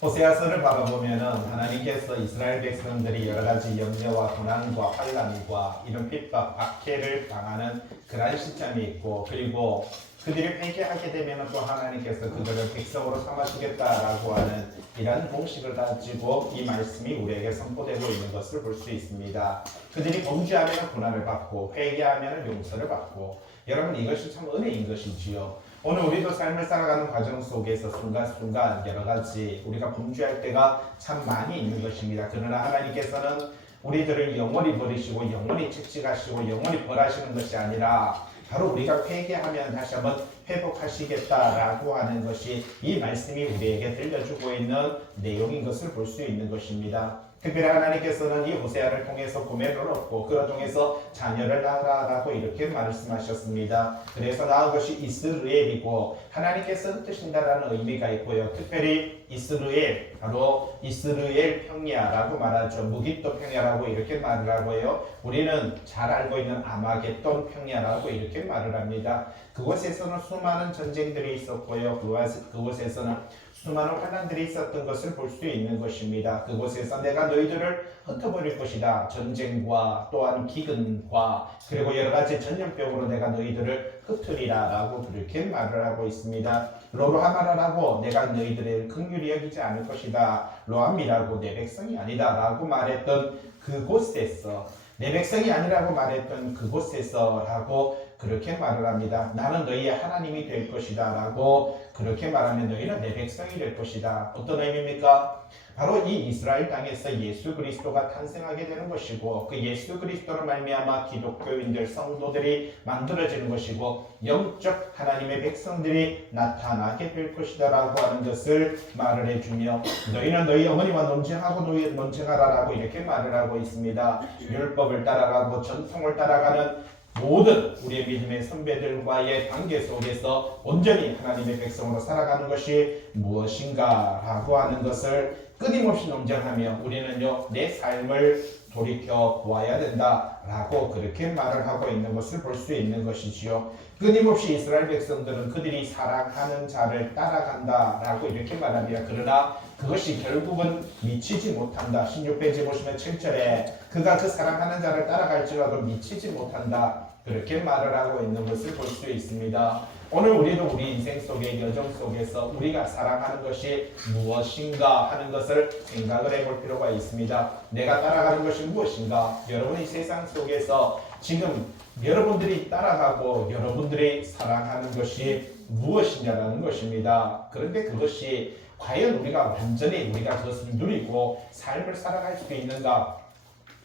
호세아서를 바라보면은 하나님께서 이스라엘 백성들이 여러 가지 염려와 고난과 환난과 이런 핍박, 박해를 당하는 그러한 시점이 있고, 그리고 그들이 회개하게 되면 또 하나님께서 그들을 백성으로 삼아주겠다라고 하는 이러한 공식을 가지고 이 말씀이 우리에게 선포되고 있는 것을 볼 수 있습니다. 그들이 범죄하면 고난을 받고 회개하면 용서를 받고, 여러분 이것이 참 은혜인 것이지요. 오늘 우리도 삶을 살아가는 과정 속에서 순간순간 여러 가지 우리가 범죄할 때가 참 많이 있는 것입니다. 그러나 하나님께서는 우리들을 영원히 버리시고 영원히 책찍하시고 영원히 벌하시는 것이 아니라 바로 우리가 회개하면 다시 한번 회복하시겠다라고 하는 것이 이 말씀이 우리에게 들려주고 있는 내용인 것을 볼 수 있는 것입니다. 특별히 하나님께서는 이 호세아를 통해서 구매를 얻고 그를 통해서 자녀를 낳으라라고 이렇게 말씀하셨습니다. 그래서 낳은 것이 이스라엘이고 하나님께서 뜻하신다라는 의미가 있고요. 특별히 이스라엘, 바로 이스라엘 평야라고 말하죠. 무기토 평야라고 이렇게 말을 하고요. 우리는 잘 알고 있는 아마겟돈 평야라고 이렇게 말을 합니다. 그곳에서는 수많은 전쟁들이 있었고요. 그곳에서는 수많은 환난들이 있었던 것을 볼 수 있는 것입니다. 그곳에서 내가 너희들을 흩어버릴 것이다. 전쟁과 또한 기근과 그리고 여러 가지 전염병으로 내가 너희들을 흩으리라 라고 그렇게 말을 하고 있습니다. 로로하마라라고 내가 너희들을 긍휼히 여기지 않을 것이다. 로암이라고 내 백성이 아니다 라고 말했던 그곳에서, 내 백성이 아니라고 말했던 그곳에서 라고 그렇게 말을 합니다. 나는 너희의 하나님이 될 것이다 라고 그렇게 말하면 너희는 내 백성이 될 것이다. 어떤 의미입니까? 바로 이 이스라엘 땅에서 예수 그리스도가 탄생하게 되는 것이고, 그 예수 그리스도로 말미암아 기독교인들, 성도들이 만들어지는 것이고, 영적 하나님의 백성들이 나타나게 될 것이다 라고 하는 것을 말을 해주며, 너희는 너희 어머니와 논쟁하고 논쟁하라 라고 이렇게 말을 하고 있습니다. 율법을 따라가고 전통을 따라가는 모든 우리의 믿음의 선배들과의 관계 속에서 온전히 하나님의 백성으로 살아가는 것이 무엇인가 라고 하는 것을 끊임없이 논쟁하며 우리는요 내 삶을 돌이켜 보아야 된다 라고 그렇게 말을 하고 있는 것을 볼 수 있는 것이지요. 끊임없이 이스라엘 백성들은 그들이 사랑하는 자를 따라간다 라고 이렇게 말합니다. 그러나 그것이 결국은 미치지 못한다. 16페이지 보시면 7절에 그가 그 사랑하는 자를 따라갈지라도 미치지 못한다. 그렇게 말을 하고 있는 것을 볼 수 있습니다. 오늘 우리도 우리 인생 속의 여정 속에서 우리가 사랑하는 것이 무엇인가 하는 것을 생각을 해볼 필요가 있습니다. 내가 따라가는 것이 무엇인가? 여러분이 세상 속에서 지금 여러분들이 따라가고 여러분들이 사랑하는 것이 무엇이냐라는 것입니다. 그런데 그것이 과연 우리가 완전히 우리가 그것을 누리고 삶을 살아갈 수 있는가?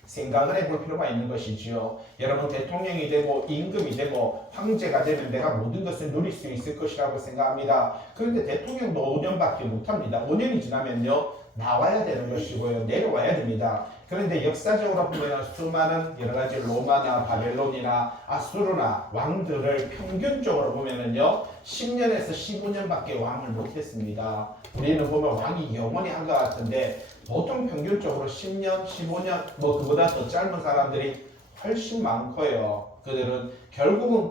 생각을 해볼 필요가 있는 것이지요. 여러분 대통령이 되고 임금이 되고 황제가 되면 내가 모든 것을 누릴 수 있을 것이라고 생각합니다. 그런데 대통령도 5년밖에 못합니다. 5년이 지나면요 나와야 되는 것이고요. 내려와야 됩니다. 그런데 역사적으로 보면 수많은 여러 가지 로마나 바벨론이나 아수르나 왕들을 평균적으로 보면은요 10년에서 15년밖에 왕을 못했습니다. 우리는 보면 왕이 영원히 한 것 같은데 보통 평균적으로 10년, 15년 그보다 더 짧은 사람들이 훨씬 많고요. 그들은 결국은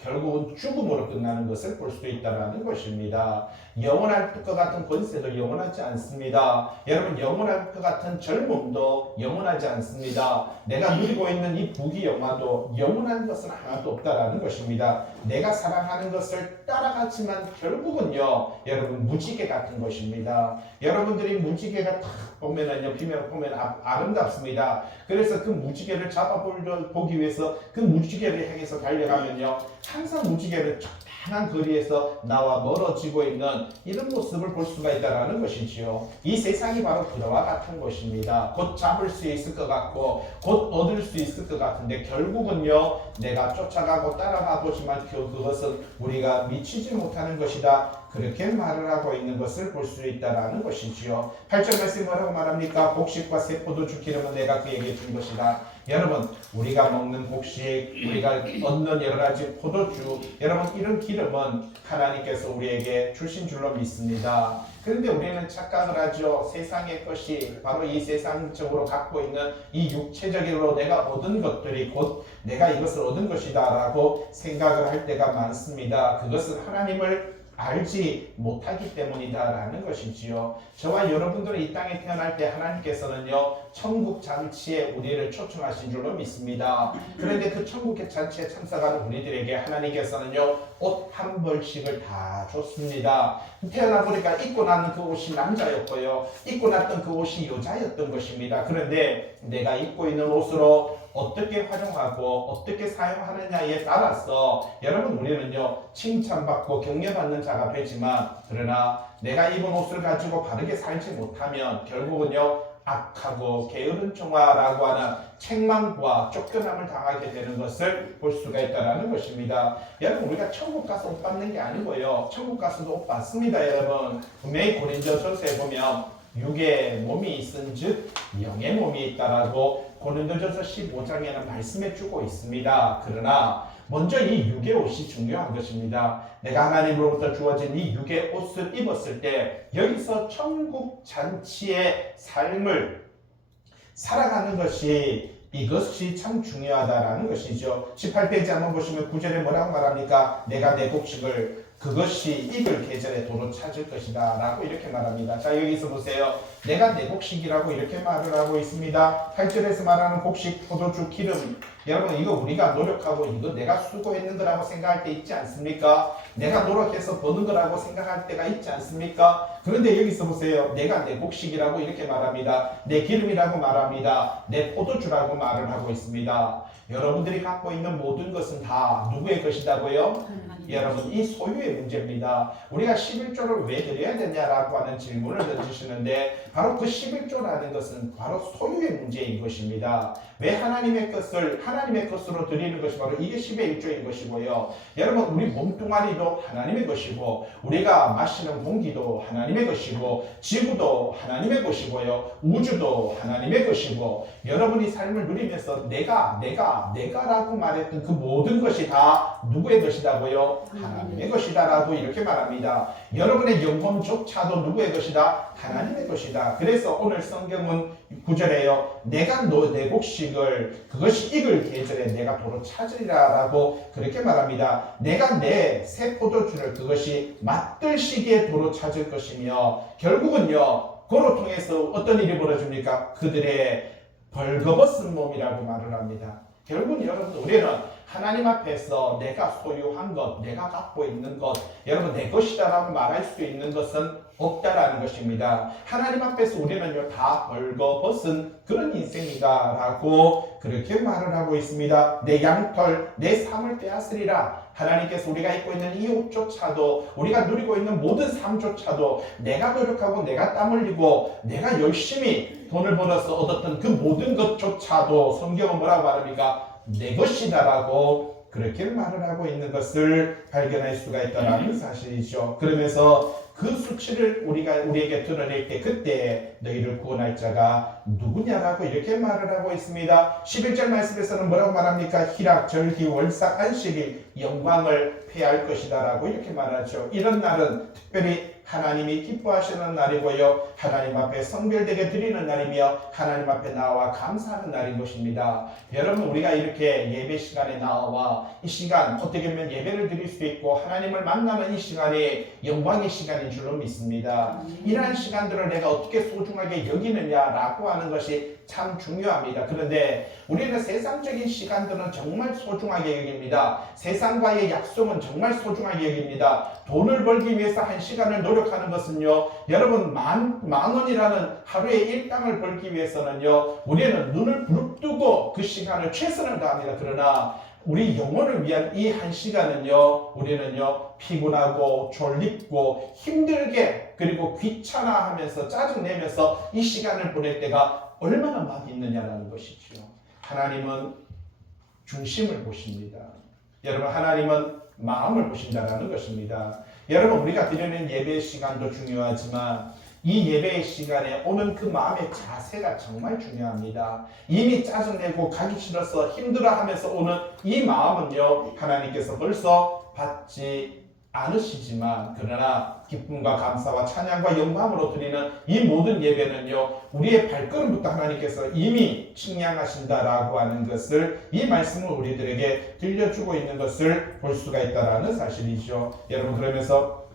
결국은 죽음으로 끝나는 것을 볼 수 있다는 것입니다. 영원할 것 같은 권세도 영원하지 않습니다. 여러분 영원할 것 같은 젊음도 영원하지 않습니다. 내가 누리고 있는 이 부귀영화도 영원한 것은 하나도 없다라는 것입니다. 내가 사랑하는 것을 따라가지만 결국은요 여러분 무지개 같은 것입니다. 여러분들이 무지개가 딱 보면은요 비면 보면 아름답습니다. 그래서 그 무지개를 잡아보기 위해서 그 무지개를 향해서 달려가면요 항상 무지개를 적당한 거리에서 나와 멀어지고 있는 이런 모습을 볼 수가 있다는 것이지요. 이 세상이 바로 그와 같은 것입니다. 곧 잡을 수 있을 것 같고 곧 얻을 수 있을 것 같은데 결국은요 내가 쫓아가고 따라가보지만 그것은 우리가 미치지 못하는 것이다. 그렇게 말을 하고 있는 것을 볼 수 있다는 것이지요. 8절 말씀 뭐라고 말합니까? 곡식과 새 포도주 기름은 내가 그에게 준 것이다. 여러분 우리가 먹는 곡식, 우리가 얻는 여러 가지 포도주, 여러분 이런 기름은 하나님께서 우리에게 주신 줄로 믿습니다. 그런데 우리는 착각을 하죠. 세상의 것이 바로 이 세상적으로 갖고 있는 이 육체적으로 내가 얻은 것들이 곧 내가 이것을 얻은 것이다 라고 생각을 할 때가 많습니다. 그것은 하나님을 알지 못하기 때문이다라는 것이지요. 저와 여러분들은 이 땅에 태어날 때 하나님께서는요 천국 잔치에 우리를 초청하신 줄로 믿습니다. 그런데 그 천국의 잔치에 참석하는 우리들에게 하나님께서는요 옷 한 벌씩을 다 줬습니다. 태어나 보니까 입고 나는 그 옷이 남자였고요, 입고 났던 그 옷이 여자였던 것입니다. 그런데 내가 입고 있는 옷으로 어떻게 활용하고 어떻게 사용하느냐에 따라서 여러분 우리는요 칭찬받고 격려받는 자가 되지만, 그러나 내가 입은 옷을 가지고 바르게 살지 못하면 결국은요 악하고 게으른 종아라고 하는 책망과 쫓겨남을 당하게 되는 것을 볼 수가 있다는 것입니다. 여러분 우리가 천국 가서 옷 받는 게 아니고요, 천국 가서도 옷 받습니다. 여러분 분명히 고린도전서에 보면 육의 몸이 있은즉 영의 몸이 있다라고 고린도전서 15장에는 말씀해 주고 있습니다. 그러나 먼저 이 육의 옷이 중요한 것입니다. 내가 하나님으로부터 주어진 이 육의 옷을 입었을 때 여기서 천국 잔치의 삶을 살아가는 것이, 이것이 참 중요하다라는 것이죠. 18페이지 한번 보시면 9절에 뭐라고 말합니까? 내가 내 곡식을 그것이 익을 계절에 도로 찾을 것이다 라고 이렇게 말합니다. 자, 여기서 보세요. 내가 내 곡식이라고 이렇게 말을 하고 있습니다. 8절에서 말하는 곡식, 포도주, 기름, 여러분 이거 우리가 노력하고 이거 내가 수고했는 거라고 생각할 때 있지 않습니까? 내가 노력해서 버는 거라고 생각할 때가 있지 않습니까? 그런데 여기서 보세요. 내가 내 곡식이라고 이렇게 말합니다. 내 기름이라고 말합니다. 내 포도주라고 말을 하고 있습니다. 여러분들이 갖고 있는 모든 것은 다 누구의 것이다고요? 여러분 이 소유의 문제입니다. 우리가 11조를 왜 드려야 되냐라고 하는 질문을 던지시는데, 바로 그 11조라는 것은 바로 소유의 문제인 것입니다. 왜 하나님의 것으로 드리는 것이 바로 이게 10의 1조인 것이고요. 여러분 우리 몸뚱아리도 하나님의 것이고, 우리가 마시는 공기도 하나님의 것이고, 지구도 하나님의 것이고요, 우주도 하나님의 것이고, 여러분이 삶을 누리면서 내가라고 말했던 그 모든 것이 다 누구의 것이다고요? 하나님의 것이다라고 이렇게 말합니다. 여러분의 영혼조차도 누구의 것이다? 하나님의 것이다. 그래서 오늘 성경은 9절에요. 내가 내 곡식을 그것이 익을 계절에 내가 도로 찾으리라라고 그렇게 말합니다. 내가 내 새 포도주를 그것이 맛들 시기에 도로 찾을 것이며, 결국은요 그로 통해서 어떤 일이 벌어집니까? 그들의 벌거벗은 몸이라고 말을 합니다. 결국은 여러분 우리는 하나님 앞에서 내가 소유한 것, 내가 갖고 있는 것, 여러분 내 것이다라고 말할 수 있는 것은 없다라는 것입니다. 하나님 앞에서 우리는요 다 벌거벗은 그런 인생이다라고 그렇게 말을 하고 있습니다. 내 양털, 내 삶을 빼앗으리라. 하나님께서 우리가 입고 있는 이 옷조차도, 우리가 누리고 있는 모든 삶조차도 내가 노력하고 내가 땀 흘리고 내가 열심히 돈을 벌어서 얻었던 그 모든 것조차도 성경은 뭐라고 말합니까? 내 것이다라고 그렇게 말을 하고 있는 것을 발견할 수가 있다는 사실이죠. 그러면서 그 수치를 우리에게 드러낼 때 그때 너희를 구원할 자가 누구냐라고 이렇게 말을 하고 있습니다. 11절 말씀에서는 뭐라고 말합니까? 희락, 절기, 월삭, 안식일, 영광을 패할 것이다라고 이렇게 말하죠. 이런 날은 특별히 하나님이 기뻐하시는 날이고요, 하나님 앞에 성별되게 드리는 날이며 하나님 앞에 나와 감사하는 날인 것입니다. 여러분 우리가 이렇게 예배 시간에 나와 이 시간 어떻게 보면 예배를 드릴 수 있고 하나님을 만나는 이 시간이 영광의 시간인 줄로 믿습니다. 이러한 시간들을 내가 어떻게 소중하게 여기느냐라고 하는 것이 참 중요합니다. 그런데 우리는 세상적인 시간들은 정말 소중하게 여깁니다. 세상과의 약속은 정말 소중하게 여깁니다. 돈을 벌기 위해서 한 시간을 노력하는 것은요, 여러분 만 원이라는 하루의 일당을 벌기 위해서는요 우리는 눈을 부릅뜨고 그 시간을 최선을 다합니다. 그러나 우리 영혼을 위한 이 한 시간은요 우리는요 피곤하고 졸립고 힘들게 그리고 귀찮아하면서 짜증내면서 이 시간을 보낼 때가 얼마나 많이 있느냐라는 것이죠. 하나님은 중심을 보십니다. 여러분 하나님은 마음을 보신다는 것입니다. 여러분 우리가 드리는 예배 시간도 중요하지만 이 예배의 시간에 오는 그 마음의 자세가 정말 중요합니다. 이미 짜증내고 가기 싫어서 힘들어하면서 오는 이 마음은요 하나님께서 벌써 받지 않으시지만, 그러나 기쁨과 감사와 찬양과 영광으로 드리는 이 모든 예배는요 우리의 발걸음부터 하나님께서 이미 측량하신다라고 하는 것을, 이 말씀을 우리들에게 들려주고 있는 것을 볼 수가 있다라는 사실이죠. 여러분 그러면서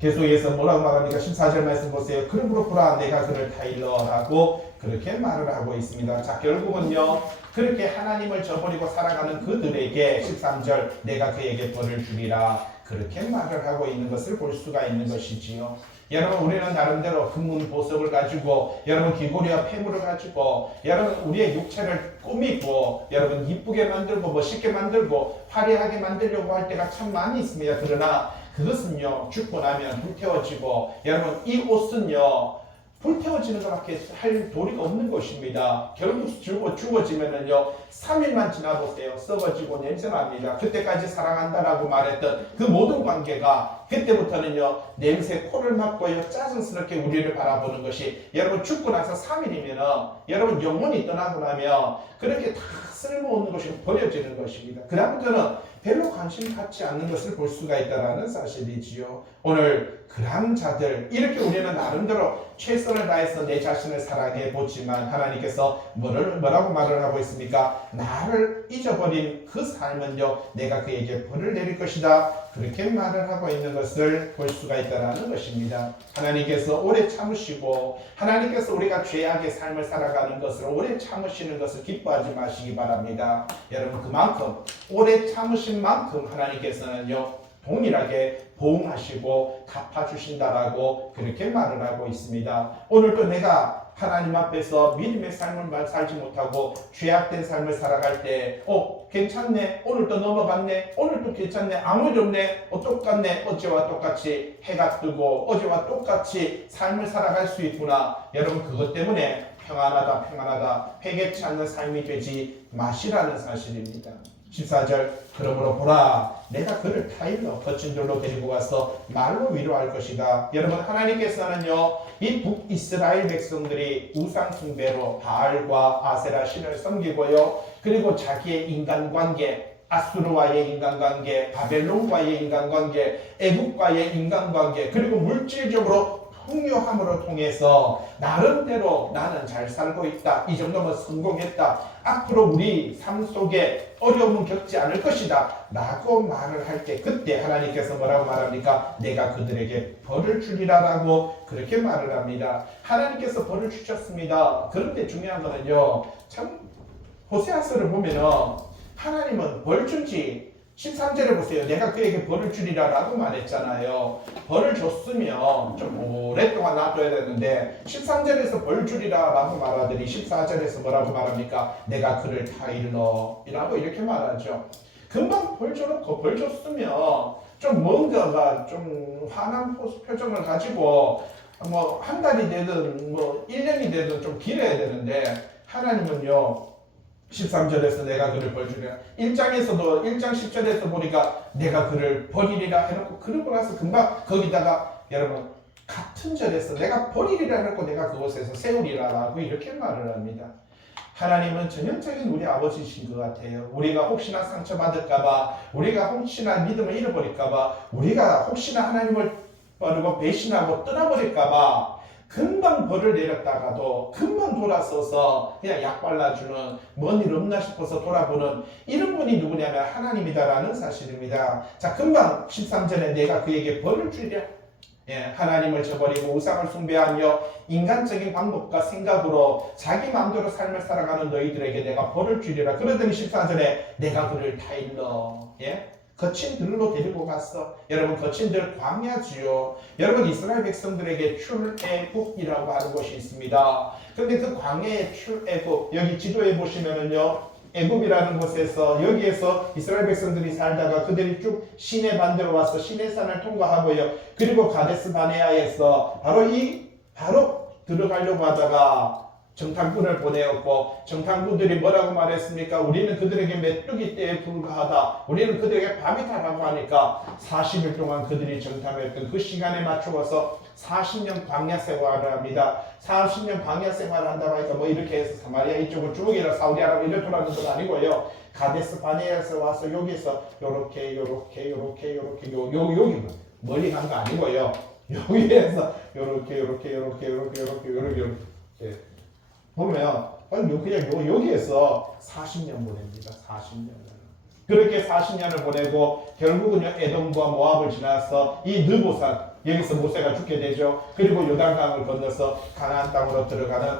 계속해서 뭐라고 말합니까? 14절 말씀 보세요. 그러므로 보라 내가 그를 타일러라고 그렇게 말을 하고 있습니다. 자, 결국은요. 그렇게 하나님을 저버리고 살아가는 그들에게 13절 내가 그에게 벌을 주리라 그렇게 말을 하고 있는 것을 볼 수가 있는 것이지요. 여러분 우리는 나름대로 금문 보석을 가지고 여러분 귀고리와 폐물을 가지고 여러분 우리의 육체를 꾸미고 여러분 이쁘게 만들고 멋있게 만들고 화려하게 만들려고 할 때가 참 많이 있습니다. 그러나 그것은요 죽고 나면 불태워지고 여러분 이 옷은요 불태워지는 것밖에 할 도리가 없는 것입니다. 결국 죽어지면은요 3일만 지나보세요. 썩어지고 냄새납니다. 그때까지 사랑한다라고 말했던 그 모든 관계가 그때부터는요 냄새 코를 맡고요 짜증스럽게 우리를 바라보는 것이 여러분 죽고 나서 3일이면은 여러분 영혼이 떠나고 나면 그렇게 다 쓸모없는 것이 버려지는 것입니다. 그다음부터는 별로 관심 갖지 않는 것을 볼 수가 있다는 사실이지요. 오늘 그런 자들 이렇게 우리는 나름대로 최선을 다해서 내 자신을 사랑해 보지만 하나님께서 뭐라고 말을 하고 있습니까? 나를 잊어버린 그 삶은요 내가 그에게 벌을 내릴 것이다 그렇게 말을 하고 있는 것을 볼 수가 있다는 것입니다. 하나님께서 오래 참으시고 하나님께서 우리가 죄악의 삶을 살아가는 것을 오래 참으시는 것을 기뻐하지 마시기 바랍니다. 여러분 그만큼 오래 참으신 만큼 하나님께서는요 동일하게 보응하시고 갚아주신다라고 그렇게 말을 하고 있습니다. 오늘도 내가 하나님 앞에서 믿음의 삶을 살지 못하고 죄악된 삶을 살아갈 때 괜찮네 오늘도 넘어갔네 오늘도 괜찮네 아무 일 없네 똑같네 어제와 똑같이 해가 뜨고 어제와 똑같이 삶을 살아갈 수 있구나. 여러분 그것 때문에 평안하다 회개치 않는 삶이 되지 마시라는 사실입니다. 14절 그러므로 보라 내가 그를 타일러 거친 돌로 데리고 가서 말로 위로할 것이다. 여러분 하나님께서는요 이 북이스라엘 백성들이 우상 숭배로 바알과 아세라 신을 섬기고요 그리고 자기의 인간관계 아수르와의 인간관계 바벨론과의 인간관계 애국과의 인간관계 그리고 물질적으로 풍요함으로 통해서 나름대로 나는 잘 살고 있다. 이 정도면 성공했다. 앞으로 우리 삶 속에 어려움은 겪지 않을 것이다. 라고 말을 할 때 그때 하나님께서 뭐라고 말합니까? 내가 그들에게 벌을 주리라 라고 그렇게 말을 합니다. 하나님께서 벌을 주셨습니다. 그런데 중요한 거는요. 참 호세아서를 보면은 하나님은 벌 준지 13절에 보세요. 내가 그에게 벌을 주리라 라고 말했잖아요. 벌을 줬으면 좀 오랫동안 놔둬야 되는데 13절에서 벌 주리라 라고 말하더니 14절에서 뭐라고 말합니까? 내가 그를 타일러 라고 이렇게 말하죠. 금방 벌 줘놓고 벌 줬으면 좀 뭔가가 좀 화난 표정을 가지고 뭐 한 달이 되든 뭐 1년이 되든 좀 길어야 되는데 하나님은요 13절에서 내가 그를 벌주리라 1장에서도 1장 10절에서 보니까 내가 그를 버리리라 해놓고 그러고 나서 금방 거기다가 여러분 같은 절에서 내가 버리리라 해놓고 내가 그곳에서 세우리라 라고 이렇게 말을 합니다. 하나님은 전형적인 우리 아버지이신 것 같아요. 우리가 혹시나 상처받을까봐 우리가 혹시나 믿음을 잃어버릴까봐 우리가 혹시나 하나님을 버리고 배신하고 떠나버릴까봐 금방 벌을 내렸다가도 금방 돌아서서 그냥 약 발라주는 뭔 일 없나 싶어서 돌아보는 이런 분이 누구냐면 하나님이다라는 사실입니다. 자, 금방 13절에 내가 그에게 벌을 주리라. 하나님을 저버리고 우상을 숭배하며 인간적인 방법과 생각으로 자기 마음대로 삶을 살아가는 너희들에게 내가 벌을 주리라. 그러더니 14절에 내가 그를 타일러. 거친 들로 데리고 갔어. 여러분 거친 들 광야지요. 여러분 이스라엘 백성들에게 출애굽이라고 하는 것이 있습니다. 그런데 그 광야의 출애굽 여기 지도에 보시면은요 애굽이라는 곳에서 여기에서 이스라엘 백성들이 살다가 그들이 쭉 시내 반대로 와서 시내산을 통과하고요. 그리고 가데스 바네아에서 바로 들어가려고 하다가 정탐꾼을 보내었고 정탐꾼들이 뭐라고 말했습니까? 우리는 그들에게 메뚜기 떼에 불과하다. 우리는 그들에게 밤이다라고 하니까 40일 동안 그들이 정탐했던 그 시간에 맞추어서 40년 광야 생활을 합니다. 40년 광야 생활을 한다고 하니까 뭐 이렇게 해서 사마리아 이쪽을 쭉 사우디아라비아 이렇게 돌아가는 건 아니고요. 가데스 바네아에서 와서 여기서 요렇게 여기 멀리 간 거 아니고요. 여기에서 요렇게 보면 그냥 여기에서 40년 보냅니다. 40년. 그렇게 40년을 보내고 결국은 에돔과 모압을 지나서 이 느보산 여기서 모세가 죽게 되죠. 그리고 요단강을 건너서 가나안 땅으로 들어가는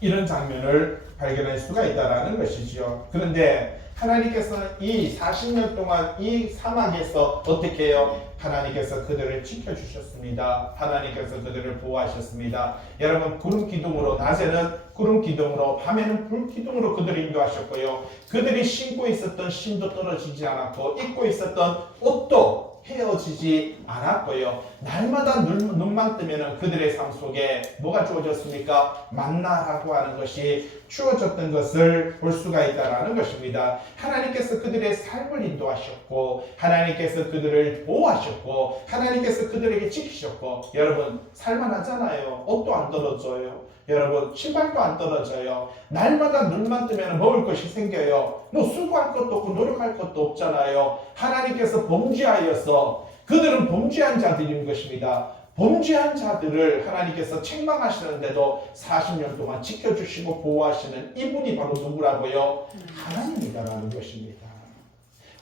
이런 장면을 발견할 수가 있다라는 것이죠. 그런데 하나님께서는 이 40년 동안 이 사막에서 어떻게 해요? 하나님께서 그들을 지켜주셨습니다. 하나님께서 그들을 보호하셨습니다. 여러분, 구름 기둥으로, 낮에는 구름 기둥으로, 밤에는 불 기둥으로 그들을 인도하셨고요. 그들이 신고 있었던 신도 떨어지지 않았고, 입고 있었던 옷도 헤어지지 않았고요. 날마다 눈만 뜨면 그들의 삶 속에 뭐가 주어졌습니까? 만나라고 하는 것이 주어졌던 것을 볼 수가 있다는 것입니다. 하나님께서 그들의 삶을 인도하셨고, 하나님께서 그들을 보호하셨고, 하나님께서 그들에게 지키셨고, 여러분 살만하잖아요. 옷도 안 떨어져요. 여러분 신발도 안 떨어져요. 날마다 눈만 뜨면 먹을 것이 생겨요. 뭐 수고할 것도 없고 노력할 것도 없잖아요. 하나님께서 범죄하여서 그들은 범죄한 자들인 것입니다. 범죄한 자들을 하나님께서 책망하시는데도 40년 동안 지켜주시고 보호하시는 이분이 바로 누구라고요? 하나님이다라는 것입니다.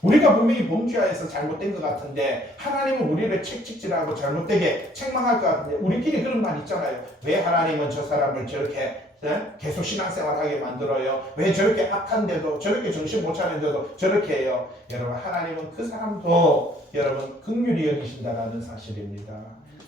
우리가 분명히 범죄하여서 잘못된 것 같은데 하나님은 우리를 책찍질하고 잘못되게 책망할 것 같은데 우리끼리 그런 말 있잖아요. 왜 하나님은 저 사람을 저렇게 계속 신앙생활하게 만들어요? 왜 저렇게 악한데도 저렇게 정신 못 차리는데도 저렇게 해요? 여러분, 하나님은 그 사람도 여러분 긍휼히 여기신다라는 사실입니다.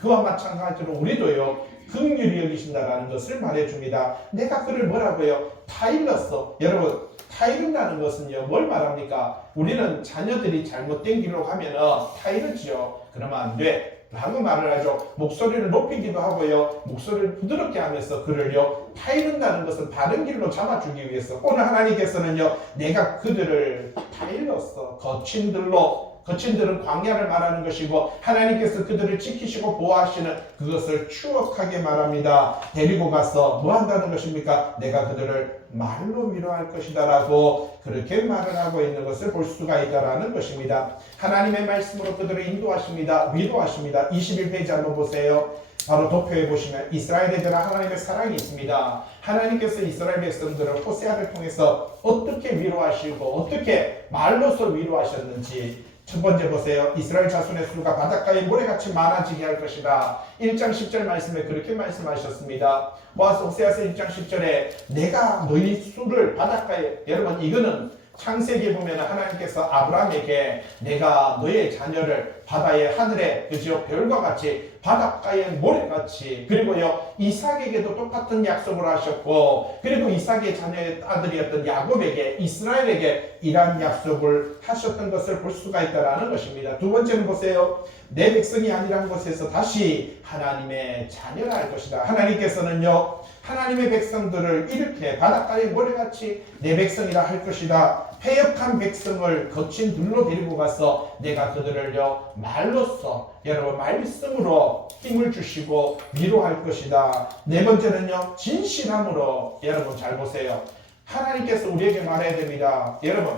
그와 마찬가지로 우리도요 긍휼히 여기신다라는 것을 말해줍니다. 내가 그를 뭐라고요? 타일렀어. 여러분, 타이른다는 것은요 뭘 말합니까? 우리는 자녀들이 잘못된 길로 가면은 타이르지요. 그러면 안 돼 라고 말을 하죠. 목소리를 높이기도 하고요, 목소리를 부드럽게 하면서 그를요 타이른다는 것은 바른 길로 잡아주기 위해서. 오늘 하나님께서는요 내가 그들을 타일렀어. 거친들은 광야를 말하는 것이고, 하나님께서 그들을 지키시고 보호하시는 그것을 추억하게 말합니다. 데리고 가서 뭐 한다는 것입니까? 내가 그들을 말로 위로할 것이다 라고 그렇게 말을 하고 있는 것을 볼 수가 있다는 것입니다. 하나님의 말씀으로 그들을 인도하십니다. 위로하십니다. 21페이지 한번 보세요. 바로 도표에 보시면 이스라엘에 대한 하나님의 사랑이 있습니다. 하나님께서 이스라엘 백성들을 호세아를 통해서 어떻게 위로하시고 어떻게 말로서 위로하셨는지 첫 번째 보세요. 이스라엘 자손의 수가 바닷가에 모래같이 많아지게 할 것이다. 1장 10절 말씀에 그렇게 말씀하셨습니다. 호세아서 1장 10절에 내가 너희 수를 바닷가에, 여러분 이거는 창세기에 보면 하나님께서 아브라함에게 내가 너의 자녀를 바다의 하늘에 그죠 별과 같이 바닷가의 모래같이, 그리고요 이삭에게도 똑같은 약속을 하셨고, 그리고 이삭의 자녀의 아들이었던 야곱에게 이스라엘에게 이러한 약속을 하셨던 것을 볼 수가 있다는 것입니다. 두 번째는 보세요. 내 백성이 아니란 곳에서 다시 하나님의 자녀라 할 것이다. 하나님께서는요 하나님의 백성들을 이렇게 바닷가의 모래같이 내 백성이라 할 것이다. 패역한 백성을 거친 들로 데리고 가서 내가 그들을요 말로써, 여러분 말씀으로 힘을 주시고 위로할 것이다. 네 번째는요 진실함으로. 여러분 잘 보세요. 하나님께서 우리에게 말해야 됩니다. 여러분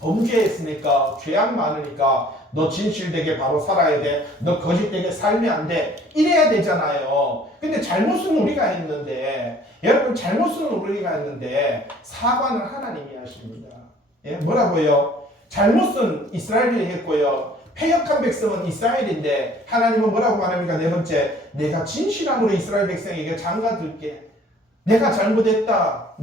범죄했으니까 죄악 많으니까 너 진실되게 바로 살아야 돼. 너 거짓되게 살면 안 돼. 이래야 되잖아요. 근데 잘못은 우리가 했는데, 여러분 잘못은 우리가 했는데 사과는 하나님이 하십니다. 예? 뭐라고요? 잘못은 이스라엘이 했고요, 패역한 백성은 이스라엘인데 하나님은 뭐라고 말합니까? 네 번째, 내가 진실함으로 이스라엘 백성에게 장가들게. 내가 잘못했다.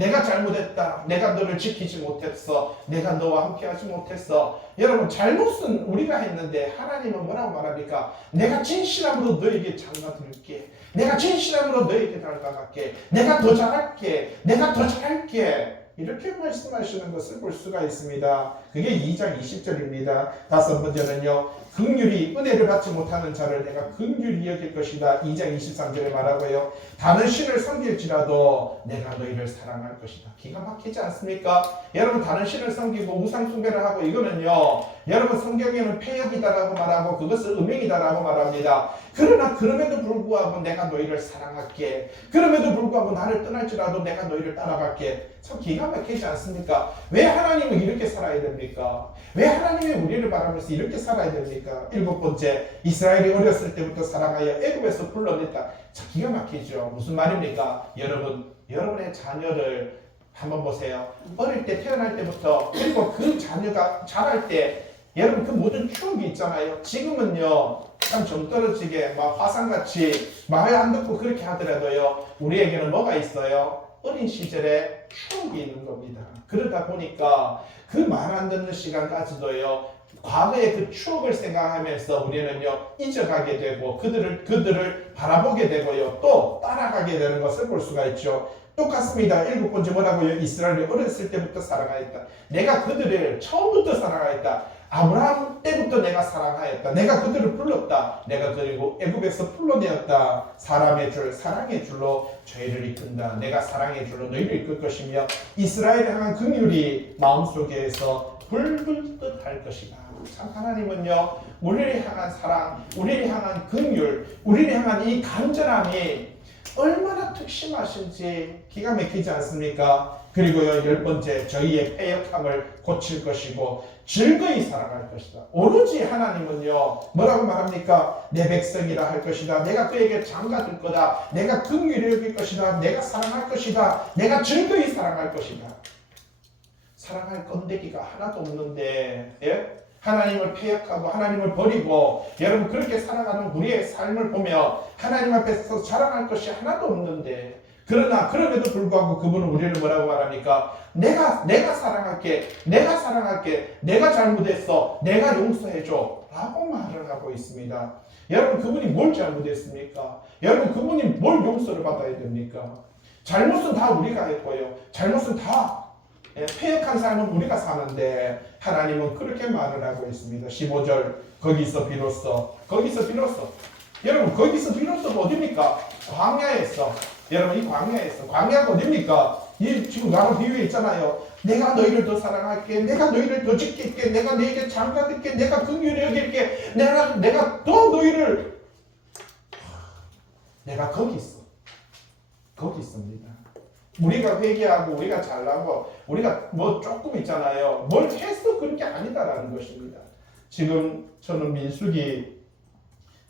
내가 너를 지키지 못했어. 내가 너와 함께 하지 못했어. 여러분 잘못은 우리가 했는데 하나님은 뭐라고 말합니까? 내가 진실함으로 너에게 장가들게. 내가 진실함으로 너에게 다가갈게. 내가 더 잘할게. 내가 더 잘할게. 이렇게 말씀하시는 것을 볼 수가 있습니다. 그게 2장 20절입니다. 다섯 번째는요, 긍휼히 은혜를 받지 못하는 자를 내가 긍휼히 여길 것이다. 2장 23절에 말하고요, 다른 신을 섬길지라도 내가 너희를 사랑할 것이다. 기가 막히지 않습니까? 여러분 다른 신을 섬기고 우상 숭배를 하고 이거는요, 여러분 성경에는 패역이다라고 말하고 그것은 음행이다라고 말합니다. 그러나 그럼에도 불구하고 내가 너희를 사랑할게. 그럼에도 불구하고 나를 떠날지라도 내가 너희를 따라갈게. 참 기가 막히지 않습니까? 왜 하나님은 이렇게 살아야 됩니까? 왜 하나님이 우리를 바라면서 이렇게 살아야 됩니까? 일곱 번째, 이스라엘이 어렸을 때부터 사랑하여 애굽에서 불러냈다. 참 기가 막히죠. 무슨 말입니까? 여러분의 자녀를 한번 보세요. 어릴 때 태어날 때부터, 그리고 그 자녀가 자랄 때 여러분 그 모든 추억이 있잖아요. 지금은요 참 정떨어지게 막 화상같이 말 안 듣고 그렇게 하더라도요, 우리에게는 뭐가 있어요? 어린 시절에 추억이 있는 겁니다. 그러다 보니까 그 말 안 듣는 시간까지도요, 과거의 그 추억을 생각하면서 우리는요, 잊어가게 되고 그들을 바라보게 되고요, 또 따라가게 되는 것을 볼 수가 있죠. 똑같습니다. 7번째 뭐라고요? 이스라엘이 어렸을 때부터 사랑하였다. 내가 그들을 처음부터 사랑하였다. 아브라함 때부터 내가 사랑하였다. 내가 그들을 불렀다. 내가 그리고 애굽에서 불러내었다. 사람의 줄, 사랑의 줄로 저희를 이끈다. 내가 사랑의 줄로 너희를 이끌 것이며 이스라엘을 향한 긍휼이 마음속에서 불불듯 할 것이다. 참 하나님은요, 우리를 향한 사랑, 우리를 향한 긍휼, 우리를 향한 이 간절함이 얼마나 특심하신지 기가 막히지 않습니까? 그리고요, 10번째, 저희의 패역함을 고칠 것이고 즐거이 사랑할 것이다. 오로지 하나님은요, 뭐라고 말합니까? 내 백성이라 할 것이다. 내가 그에게 장가들 거다. 내가 긍휼히 여길 것이다. 내가 사랑할 것이다. 내가 즐거이 사랑할 것이다. 사랑할 건데기가 하나도 없는데, 예? 하나님을 패역하고 하나님을 버리고 여러분 그렇게 살아가는 우리의 삶을 보며 하나님 앞에서 자랑할 것이 하나도 없는데, 그러나 그럼에도 불구하고 그분은 우리를 뭐라고 말합니까? 내가 사랑할게, 내가 사랑할게, 내가 잘못했어, 내가 용서해줘 라고 말을 하고 있습니다. 여러분 그분이 뭘 잘못했습니까? 여러분 그분이 뭘 용서를 받아야 됩니까? 잘못은 다 우리가 했고요, 잘못은 다 패역한 삶은 우리가 사는데 하나님은 그렇게 말을 하고 있습니다. 15절, 거기서 비로소 여러분 거기서 비로소가 어딥니까? 광야에서. 여러분 이 광야에서, 광야가 어딥니까? 이 지금 나로 비유해 있잖아요. 내가 너희를 더 사랑할게, 내가 너희를 더 지킬게, 내가 너에게 장가들게, 내가 긍휼히 여길게, 내가 더 너희를, 내가 거기 있습니다. 우리가 회개하고 우리가 잘나고 우리가 뭐 조금 있잖아요. 뭘 해서 그런 게 아니다라는 것입니다. 지금 저는 민수기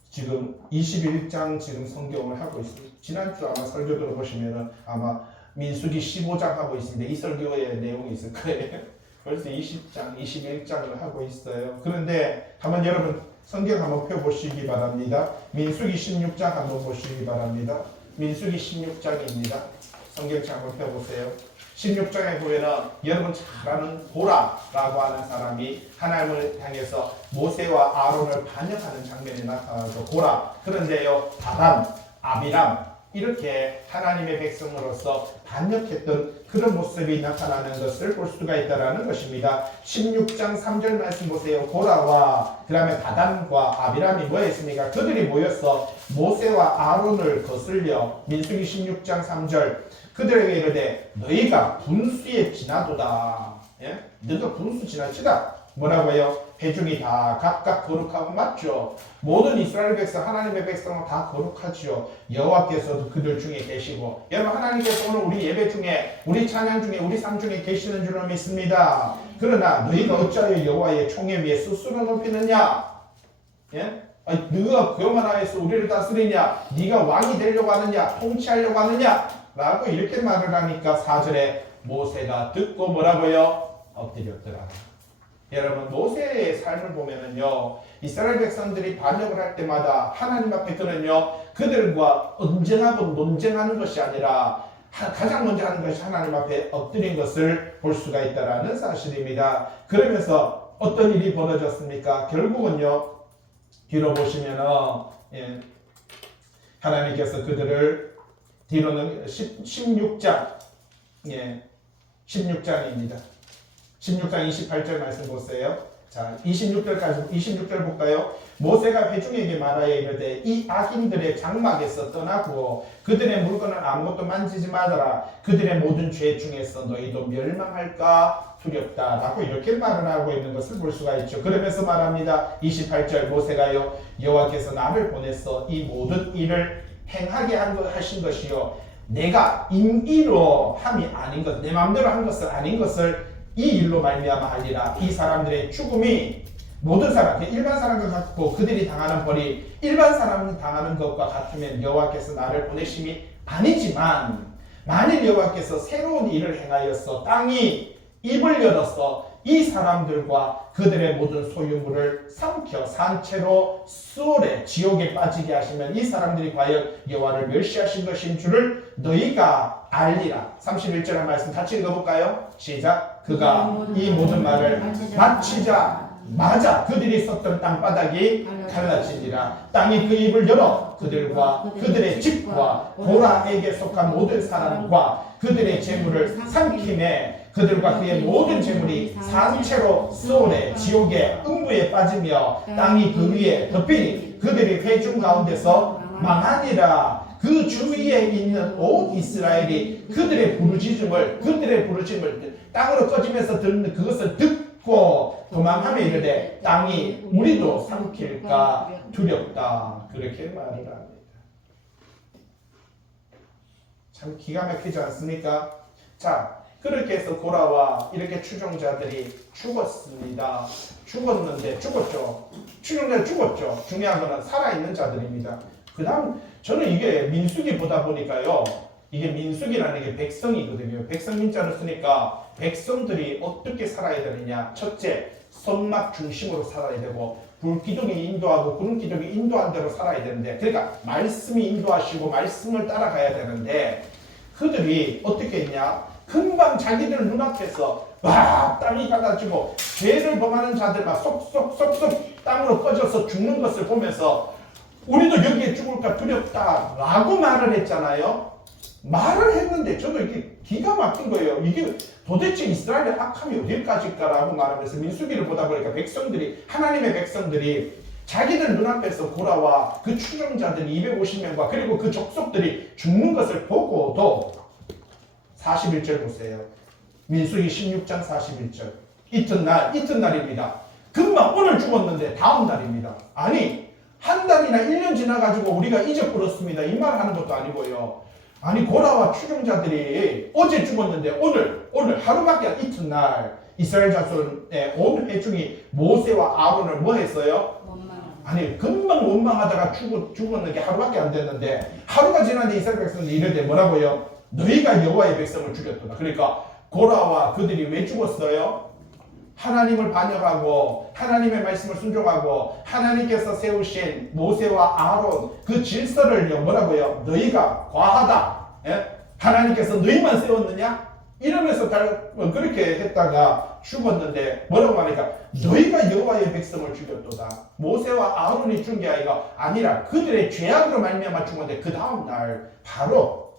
지금 21장 지금 성경을 하고 있습니다. 지난주 아마 설교 들어보시면은 아마 민수기 15장 하고 있습니다. 이 설교의 내용이 있을 거예요. 벌써 20장, 21장을 하고 있어요. 그런데 한번 여러분 성경 한번 펴보시기 바랍니다. 민수기 16장 한번 보시기 바랍니다. 민수기 16장입니다. 성경책 한번 펴보세요. 16장에 보면은 여러분 잘 아는 고라라고 하는 사람이 하나님을 향해서 모세와 아론을 반역하는 장면이 나타나죠. 고라. 그런데요, 다단, 아비람 이렇게 하나님의 백성으로서 반역했던 그런 모습이 나타나는 것을 볼 수가 있다는 것입니다. 16장 3절 말씀 보세요. 고라와 그 다음에 다단과 아비람이 뭐했습니까? 그들이 모여서 모세와 아론을 거슬려 민수기 16장 3절 그들에게 이르되 너희가 분수에 지나도다. 예? 너희가 분수 지나치다. 뭐라고요? 회중이 다 각각 거룩하고 맞죠? 모든 이스라엘 백성, 하나님의 백성은 다 거룩하지요. 여호와께서도 그들 중에 계시고, 여러분 하나님께서 오늘 우리 예배 중에, 우리 찬양 중에, 우리 삶 중에 계시는 줄로 믿습니다. 그러나 너희가 어찌하여 여호와의 총에 위에 스스로 높이느냐? 예? 아니, 너가 교만하여서 우리를 다스리냐? 네가 왕이 되려고 하느냐? 통치하려고 하느냐? 라고 이렇게 말을 하니까 4절에 모세가 듣고 뭐라고요? 엎드렸더라. 여러분 모세의 삶을 보면은요, 이스라엘 백성들이 반역을 할 때마다 하나님 앞에 그는요, 그들과 언쟁하고 논쟁하는 것이 아니라 가장 먼저 하는 것이 하나님 앞에 엎드린 것을 볼 수가 있다는 사실입니다. 그러면서 어떤 일이 벌어졌습니까? 결국은요, 뒤로 보시면은 하나님께서 그들을 뒤로는 16장 16장입니다. 16장 28절 말씀 보세요. 자, 26절 볼까요? 모세가 회중에게 말하여 이르되 이 악인들의 장막에서 떠나고 그들의 물건을 아무것도 만지지 말아라. 그들의 모든 죄 중에서 너희도 멸망할까 두렵다. 라고 이렇게 말을 하고 있는 것을 볼 수가 있죠. 그러면서 말합니다. 28절 모세가요, 여호와께서 나를 보내서 이 모든 일을 행하게 하신 것이요, 내가 임의로 함이 아닌 것, 내 마음대로 한 것은 아닌 것을 이 일로 말미암아 하리라. 이 사람들의 죽음이 모든 사람, 일반 사람과 같고 그들이 당하는 벌이 일반 사람이 당하는 것과 같으면 여호와께서 나를 보내심이 아니지만, 만일 여호와께서 새로운 일을 행하여서 땅이 입을 열어서 이 사람들과 그들의 모든 소유물을 삼켜 산채로 수월에 지옥에 빠지게 하시면 이 사람들이 과연 여호와를 멸시하신 것인 줄을 너희가 알리라. 31절 말씀 같이 읽어볼까요? 시작. 그가 이 모든 말을 마치자 맞아 그들이 썼던 땅바닥이 갈라지니라. 땅이 그 입을 열어 그들과 그들의 집과 고라에게 속한 모든 사람과 그들의 재물을 삼킴에 그들과 그의 모든 재물이 산채로 수온에 지옥의 음부에 빠지며 땅이 그 위에 덮이니 그들이 회중 가운데서 망하니라. 그 주위에 있는 온 이스라엘이 그들의 부르짖음을 땅으로 꺼지면서 듣는 그것을 듣고 도망하며 이르되 땅이 우리도 삼킬까 두렵다. 그렇게 말을 합니다. 참 기가 막히지 않습니까? 자, 그렇게 해서 고라와 이렇게 추종자들이 죽었습니다. 죽었죠. 추종자 죽었죠. 중요한 것은 살아있는 자들입니다. 그 다음 저는 이게 민수기 보다 보니까요. 이게 민수기라는 게 백성이거든요. 백성 민자를 쓰니까 백성들이 어떻게 살아야 되느냐. 첫째, 선막 중심으로 살아야 되고 불기둥이 인도하고 구름기둥이 인도한 대로 살아야 되는데 그러니까 말씀이 인도하시고 말씀을 따라가야 되는데 그들이 어떻게 했냐. 금방 자기들 눈앞에서 땀이 가가지고 죄를 범하는 자들만 쏙쏙쏙쏙 땅으로 꺼져서 죽는 것을 보면서 우리도 여기에 죽을까 두렵다라고 말을 했잖아요. 말을 했는데 저도 이게 기가 막힌 거예요. 이게 도대체 이스라엘의 악함이 어디까지일까라고 말하면서 민수기를 보다 보니까 하나님의 백성들이 자기들 눈앞에서 고라와 그 추종자들이 250명과 그리고 그 족속들이 죽는 것을 보고도 41절 보세요. 민수기 16장 41절. 이튿날입니다. 금방 오늘 죽었는데 다음 날입니다. 아니 한 달이나 1년 지나가지고 우리가 잊어버렸습니다. 이 말 하는 것도 아니고요. 아니 고라와 추종자들이 어제 죽었는데 오늘 하루밖에 이튿날 이스라엘 자손의 온 회중이 모세와 아론을 뭐 했어요? 아니 금방 원망하다가 죽었는 게 하루밖에 안 됐는데 하루가 지났는데 이스라엘 백성들이 이럴 때 뭐라고요? 너희가 여호와의 백성을 죽였도다. 그러니까 고라와 그들이 왜 죽었어요? 하나님을 반역하고 하나님의 말씀을 순종하고 하나님께서 세우신 모세와 아론 그 질서를요 뭐라고요? 너희가 과하다. 예? 하나님께서 너희만 세웠느냐? 이러면서 그렇게 했다가 죽었는데 뭐라고 하니까 너희가 여호와의 백성을 죽였도다. 모세와 아론이 죽은 게 아니라 그들의 죄악으로 말미암아 죽었는데 그 다음 날 바로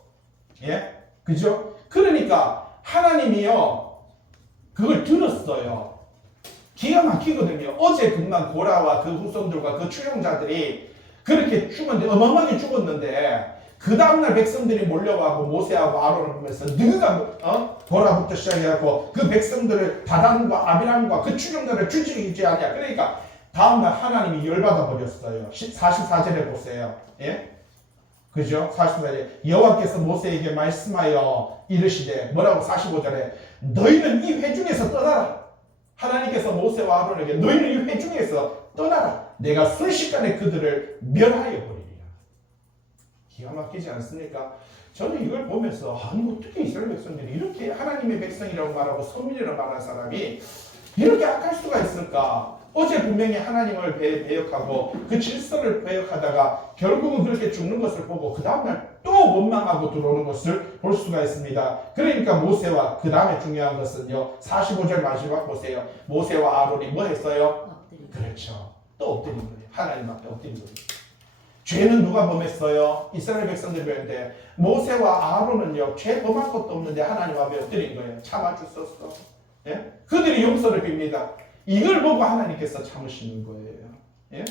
그죠? 그러니까 하나님이요 그걸 들었어요. 기가 막히거든요. 어제 금방 고라와 그 후손들과 그 추종자들이 그렇게 죽었는데 어마어마하게 죽었는데 그 다음날 백성들이 몰려가고 모세하고 아론을 보면서 너희가 고라부터 시작해갖고 그 백성들을 다단과 아비람과 그 추종자를 죽이지 않냐. 그러니까 다음날 하나님이 열받아 버렸어요. 44절에 보세요. 그죠? 44절에 여호와께서 모세에게 말씀하여 이르시되 뭐라고 45절에 너희는 이 회중에서 떠나라. 하나님께서 모세와 아론에게 너희는 이 회중에서 떠나라. 내가 순식간에 그들을 멸하여 버리리라. 기가 막히지 않습니까? 저는 이걸 보면서 아니 어떻게 이스라엘 백성들이 이렇게 하나님의 백성이라고 말하고 선민이라고 말하는 사람이 이렇게 악할 수가 있을까? 어제 분명히 하나님을 배역하고 그 질서를 배역하다가 결국은 그렇게 죽는 것을 보고 그 다음날 또 원망하고 들어오는 것을 볼 수가 있습니다. 그러니까 모세와 그 다음에 중요한 것은요. 45절 마지막 보세요. 모세와 아론이 뭐 했어요? 그렇죠. 또 엎드린 거예요. 하나님 앞에 엎드린 거예요. 죄는 누가 범했어요? 이스라엘 백성들이 범했는데 모세와 아론은요. 죄 범한 것도 없는데 하나님 앞에 엎드린 거예요. 참아주셨어. 그들이 용서를 빕니다. 이걸 보고 하나님께서 참으시는 거예요.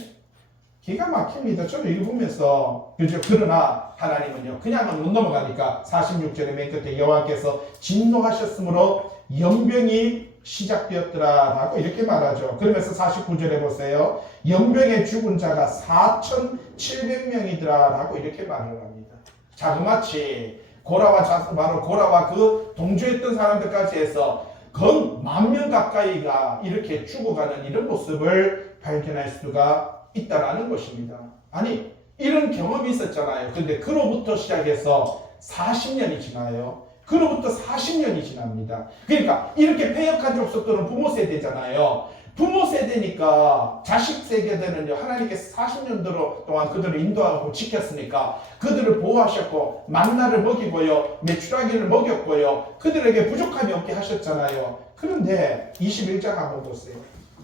기가 막힙니다. 저도 이거 보면서 그죠? 그러나 하나님은요 그냥은 못 넘어가니까 46절에 맨 끝에 여호와께서 진노하셨으므로 연병이 시작되었더라라고 이렇게 말하죠. 그러면서 49절에 보세요. 연병에 죽은 자가 4,700명이더라라고 이렇게 말을 합니다. 자그마치 고라와 그 동조했던 사람들까지 해서 건 10,000명 가까이가 이렇게 죽어가는 이런 모습을 발견할 수가 있다라는 것입니다. 아니 이런 경험이 있었잖아요. 근데 그로부터 시작해서 40년이 지나요. 그로부터 40년이 지납니다. 그러니까 이렇게 패역한 족속들은 부모 세대잖아요. 부모 세대니까 자식 세대들은요, 하나님께서 40년 동안 그들을 인도하고 지켰으니까 그들을 보호하셨고 만나를 먹이고요, 메추라기를 먹였고요, 그들에게 부족함이 없게 하셨잖아요. 그런데 21장 한번 보세요.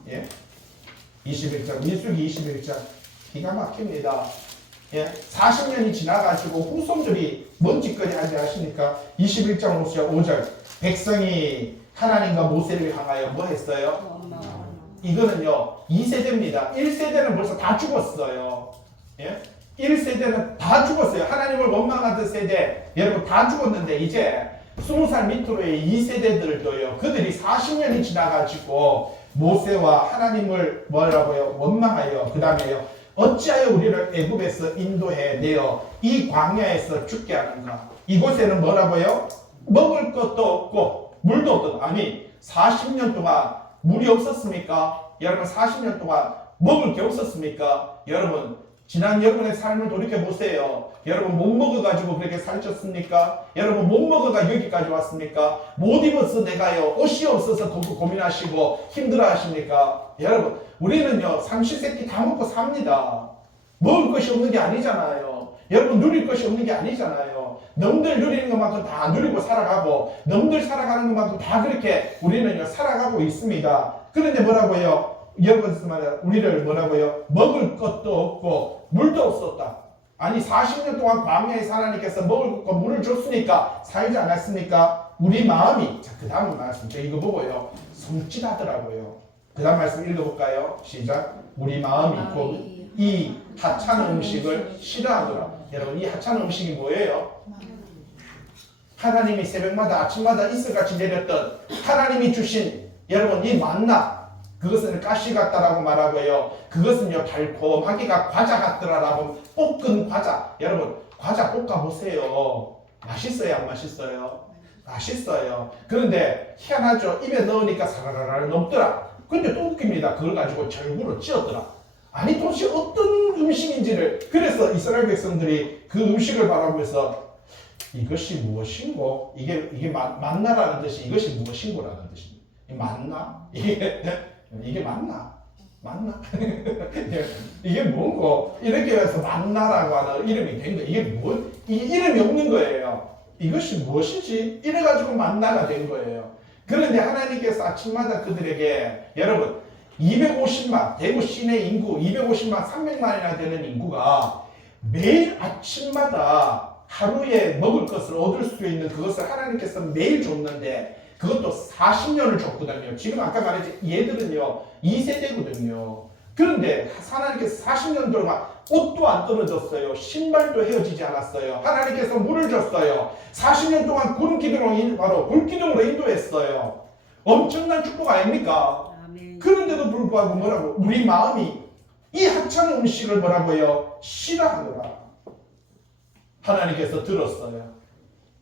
예? 21장, 민수기 21장 기가 막힙니다. 예? 40년이 지나가지고 후손들이 뭔 짓거리 하지 하십니까? 21장 5절 백성이 하나님과 모세를 향하여 뭐 했어요? 이거는요 2세대입니다. 1세대는 벌써 다 죽었어요. 예? 1세대는 다 죽었어요. 하나님을 원망하던 세대 여러분 다 죽었는데 이제 20살 밑으로의 2세대들도요 그들이 40년이 지나가지고 모세와 하나님을 뭐라고요? 원망하여 그 다음에요 어찌하여 우리를 애굽에서 인도해 내어 이 광야에서 죽게 하는가? 이곳에는 뭐라고요? 먹을 것도 없고 물도 없던 아니 40년 동안 물이 없었습니까? 여러분 40년 동안 먹을 게 없었습니까? 여러분 지난 여러분의 삶을 돌이켜보세요. 여러분 못 먹어가지고 그렇게 살쪘습니까? 여러분 못 먹어가 여기까지 왔습니까? 못 입어서 내가요 옷이 없어서 고민하시고 힘들어 하십니까? 여러분 우리는요 삼시세끼 다 먹고 삽니다. 먹을 것이 없는 게 아니잖아요. 여러분 누릴 것이 없는 게 아니잖아요. 넘들 누리는 것만큼 다 누리고 살아가고 넘들 살아가는 것만큼 다 그렇게 우리는요 살아가고 있습니다. 그런데 뭐라고요? 여러분 말이야 우리를 뭐라고요? 먹을 것도 없고 물도 없었다. 아니 40년 동안 광야에서 하나님께서 먹을 것과 물을 줬으니까 살지 않았습니까? 우리 마음이 자 그 다음 말씀 저 이거 보고요 섬찟하더라고요. 그 다음 말씀 읽어볼까요? 시작. 우리 마음이 곧 이 하찮은 음식을 싫어하더라. 여러분 이 하찮은 음식이 뭐예요? 하나님이 새벽마다 아침마다 이슬같이 내렸던 하나님이 주신 여러분 이 만나 그것은 가시 같다라고 말하고요. 그것은요 달콤하기가 과자 같더라라고 볶은 과자. 여러분 과자 볶아보세요. 맛있어요 안 맛있어요? 맛있어요. 그런데 희한하죠. 입에 넣으니까 사라라라 녹더라. 근데 또 웃깁니다. 그걸 가지고 절구로 찧었더라. 아니 도대체 어떤 음식인지를 그래서 이스라엘 백성들이 그 음식을 바라보면서 이것이 무엇인고 이게 만나라는 뜻이 이것이 무엇인고라는 뜻입니다. 만나? 이게 맞나? 이게 뭔고? 이렇게 해서 만나라고 하는 이름이 된 거예요. 이게 뭐? 이 이름이 없는 거예요. 이것이 무엇이지? 이래가지고 만나가 된 거예요. 그런데 하나님께서 아침마다 그들에게 여러분 250만 대구 시내 인구 250만 300만이나 되는 인구가 매일 아침마다 하루에 먹을 것을 얻을 수 있는 그것을 하나님께서 매일 줬는데 그것도 40년을 줬거든요. 지금 아까 말했지 얘들은요 2세대거든요. 그런데 하나님께서 40년 동안 옷도 안 떨어졌어요. 신발도 헤어지지 않았어요. 하나님께서 물을 줬어요. 40년 동안 구름기둥으로 바로 불기둥으로 인도했어요. 엄청난 축복 아닙니까? 아멘. 그런데도 불구하고 뭐라고? 우리 마음이 이 하찮은 음식을 뭐라고요? 싫어하더라. 하나님께서 들었어요.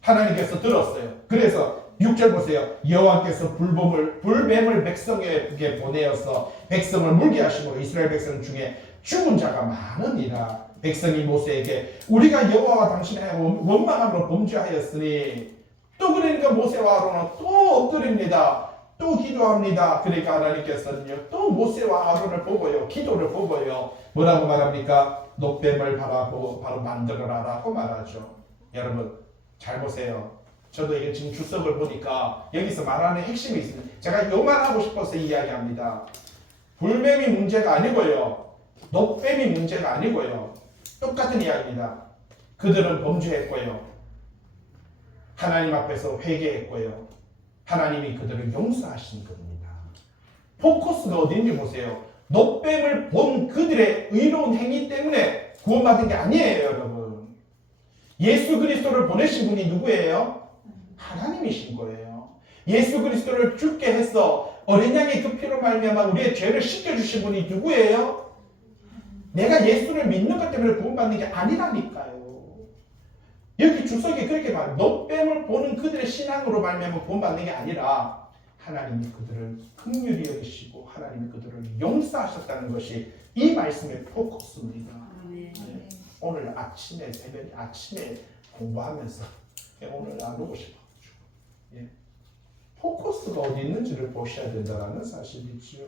하나님께서 들었어요. 그래서 6절 보세요. 여호와께서 불뱀을 백성에게 보내어서 백성을 물게 하심으로 이스라엘 백성 중에 죽은 자가 많으니라. 백성이 모세에게 우리가 여호와와 당신의 원망함으로 범죄하였으니 또 그러니까 모세와 아론은 또 엎드립니다. 또 기도합니다. 그러니까 하나님께서는요 또 모세와 아론을 보고요 기도를 보고요 뭐라고 말합니까? 녹뱀을 바로 만들어라라고 말하죠. 여러분 잘 보세요. 저도 이게 지금 주석을 보니까 여기서 말하는 핵심이 있습니다. 제가 요만 하고 싶어서 이야기합니다. 불뱀이 문제가 아니고요. 녹뱀이 문제가 아니고요. 똑같은 이야기입니다. 그들은 범죄했고요. 하나님 앞에서 회개했고요. 하나님이 그들을 용서하신 겁니다. 포커스가 어딘지 보세요. 녹뱀을 본 그들의 의로운 행위 때문에 구원받은 게 아니에요, 여러분. 예수 그리스도를 보내신 분이 누구예요? 하나님이신 거예요. 예수 그리스도를 죽게 해서 어린 양의 그 피로 말미암아 우리의 죄를 씻겨주신 분이 누구예요? 내가 예수를 믿는 것 때문에 구원받는 게 아니라니까요. 여기 주석이 그렇게 말해요. 녹뱀을 보는 그들의 신앙으로 말미암아 구원받는 게 아니라 하나님이 그들을 긍휼히 여기시고 하나님이 그들을 용서하셨다는 것이 이 말씀의 포커스입니다. 네. 오늘 아침에 새벽 아침에 공부하면서 오늘 나누고 싶어가지고 예. 포커스가 어디 있는지를 보셔야 된다는 사실이지요.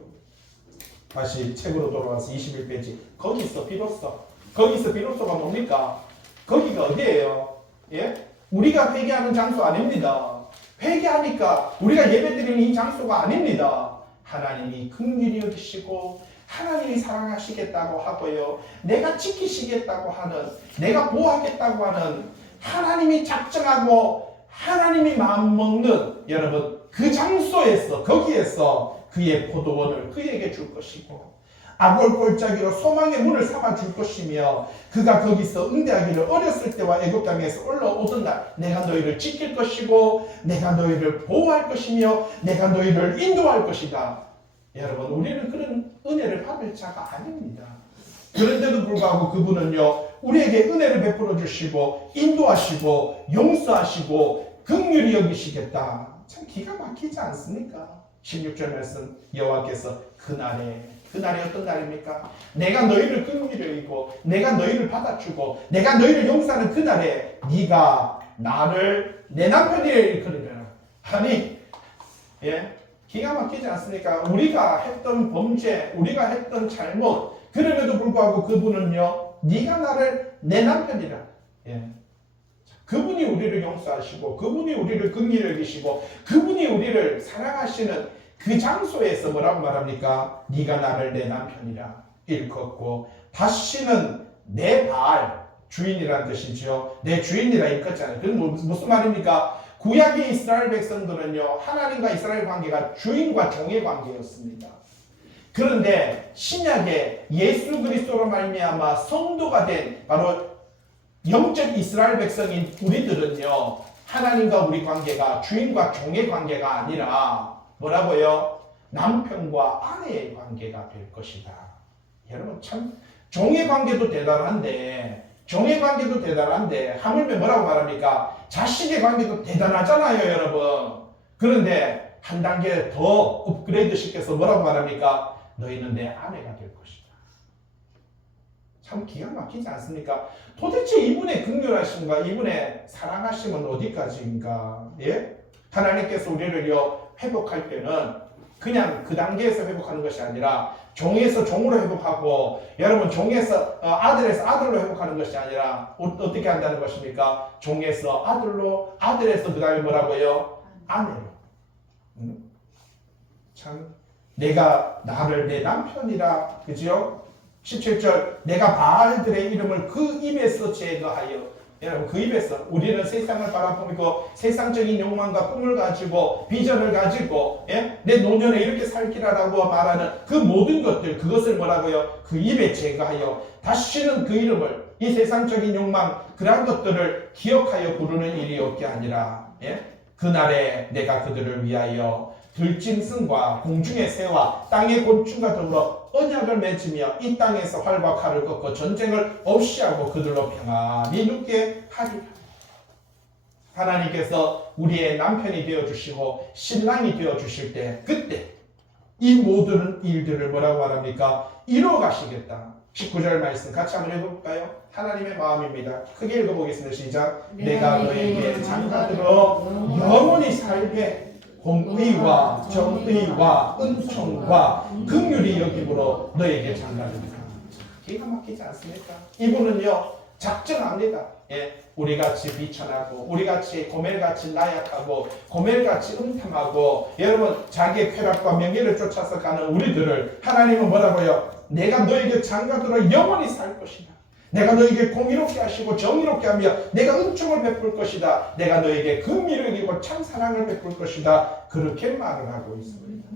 다시 책으로 돌아와서 21페이지. 거기서 비로소. 거기서 비로소가 뭡니까? 거기가 어디예요? 예? 우리가 회개하는 장소 아닙니다. 회개하니까 우리가 예배드리는 이 장소가 아닙니다. 하나님이 긍휼히 여기시고 하나님이 사랑하시겠다고 하고요. 내가 지키시겠다고 하는, 내가 보호하겠다고 하는 하나님이 작정하고 하나님이 마음먹는 여러분 그 장소에서 거기에서 그의 포도원을 그에게 줄 것이고 아골 골짜기로 소망의 문을 삼아 줄 것이며 그가 거기서 응대하기를 어렸을 때와 애굽 땅에서 올라오던 날 내가 너희를 지킬 것이고 내가 너희를 보호할 것이며 내가 너희를 인도할 것이다. 여러분 우리는 그런 은혜를 받을 자가 아닙니다. 그런데도 불구하고 그분은요 우리에게 은혜를 베풀어 주시고 인도하시고 용서하시고 긍휼히 여기시겠다. 참 기가 막히지 않습니까? 16절 말씀 여호와께서 그날이 어떤 날입니까? 내가 너희를 긍휼히 여기고 내가 너희를 받아주고 내가 너희를 용서하는 그날에 네가 나를 내 남편이라 일컬으리라. 아니 예 기가 막히지 않습니까? 우리가 했던 범죄 우리가 했던 잘못 그럼에도 불구하고 그분은요 네가 나를 내 남편이라. 예. 그분이 우리를 용서하시고 그분이 우리를 긍휼히 여기시고 그분이 우리를 사랑하시는 그 장소에서 뭐라고 말합니까? 네가 나를 내 남편이라 일컫고 다시는 내 바알 주인이라는 뜻이죠. 내 주인이라 일컫잖아요. 그건 무슨 말입니까? 구약의 이스라엘 백성들은요 하나님과 이스라엘 관계가 주인과 종의 관계였습니다. 그런데 신약에 예수 그리스도로 말미암아 성도가 된 바로 영적 이스라엘 백성인 우리들은요 하나님과 우리 관계가 주인과 종의 관계가 아니라 뭐라고요? 남편과 아내의 관계가 될 것이다. 여러분 참 종의 관계도 대단한데 하물며 뭐라고 말합니까? 자식의 관계도 대단하잖아요 여러분. 그런데 한 단계 더 업그레이드 시켜서 뭐라고 말합니까? 너희는 내 아내가 될 것이다. 참 기가 막히지 않습니까? 도대체 이분의 긍휼하심과 이분의 사랑하심은 어디까지인가? 예? 하나님께서 우리를요 회복할 때는 그냥 그 단계에서 회복하는 것이 아니라 종에서 종으로 회복하고 여러분 종에서 아들에서 아들로 회복하는 것이 아니라 어떻게 한다는 것입니까? 종에서 아들로 아들에서 그 다음에 뭐라고요? 아내로. 참 내가 나를 내 남편이라 그죠? 17절 내가 바알들의 이름을 그 입에서 제거하여. 여러분 그 입에서 우리는 세상을 바라보고 세상적인 욕망과 꿈을 가지고 비전을 가지고 예? 내 노년에 이렇게 살기라라고 말하는 그 모든 것들 그것을 뭐라고요? 그 입에 제거하여 다시는 그 이름을 이 세상적인 욕망 그러한 것들을 기억하여 부르는 일이 없게 아니라 예? 그날에 내가 그들을 위하여 들짐승과 공중의 새와 땅의 곤충과 더불어 언약을 맺으며 이 땅에서 활과 칼을 꺾고 전쟁을 없이 하고 그들로 평안히 눕게 하리라. 하나님께서 우리의 남편이 되어주시고 신랑이 되어주실 때 그때 이 모든 일들을 뭐라고 말합니까? 이루어 가시겠다. 19절 말씀 같이 한번 읽어볼까요? 하나님의 마음입니다. 크게 읽어보겠습니다. 시작. 내가 너에게 장가들어 영원히 살게 공의와 정의와 은총과 긍휼히 여김으로 너에게 장가듭니다. 기가 막히지 않습니까? 이분은요 작정합니다. 예, 우리같이 비천하고 우리같이 고멜같이 나약하고 고멜같이 음탕하고 여러분 자기의 쾌락과 명예를 쫓아서 가는 우리들을 하나님은 뭐라고요? 내가 너에게 장가들어 영원히 살 것이다. 내가 너에게 공의롭게 하시고 정의롭게 하며 내가 은총을 베풀 것이다. 내가 너에게 긍휼을 여기고 참 사랑을 베풀 것이다. 그렇게 말을 하고 있습니다.